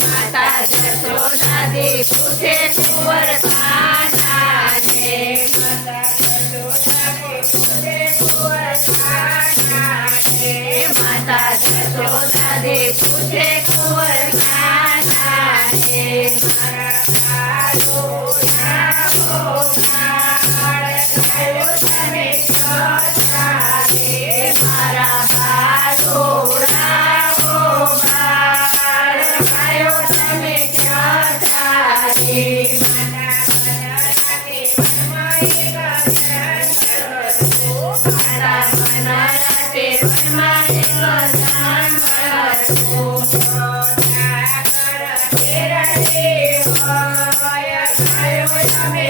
માતા જશોદા દી પૂછે કુંવર થાનાને માતા જશોદા દી પૂછે કુંવર થાનાને માતા જશોદા દી પૂછે Thank you.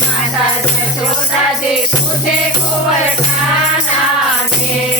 માતા જશોદા જે પૂછે કોવર ખાના ને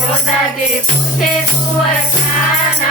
मोदगे पुढे पुवसानाने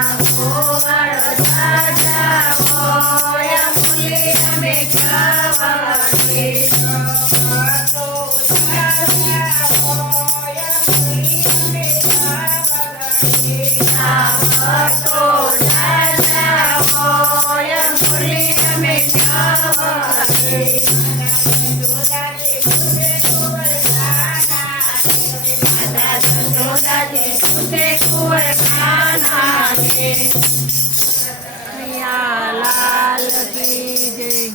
DJ.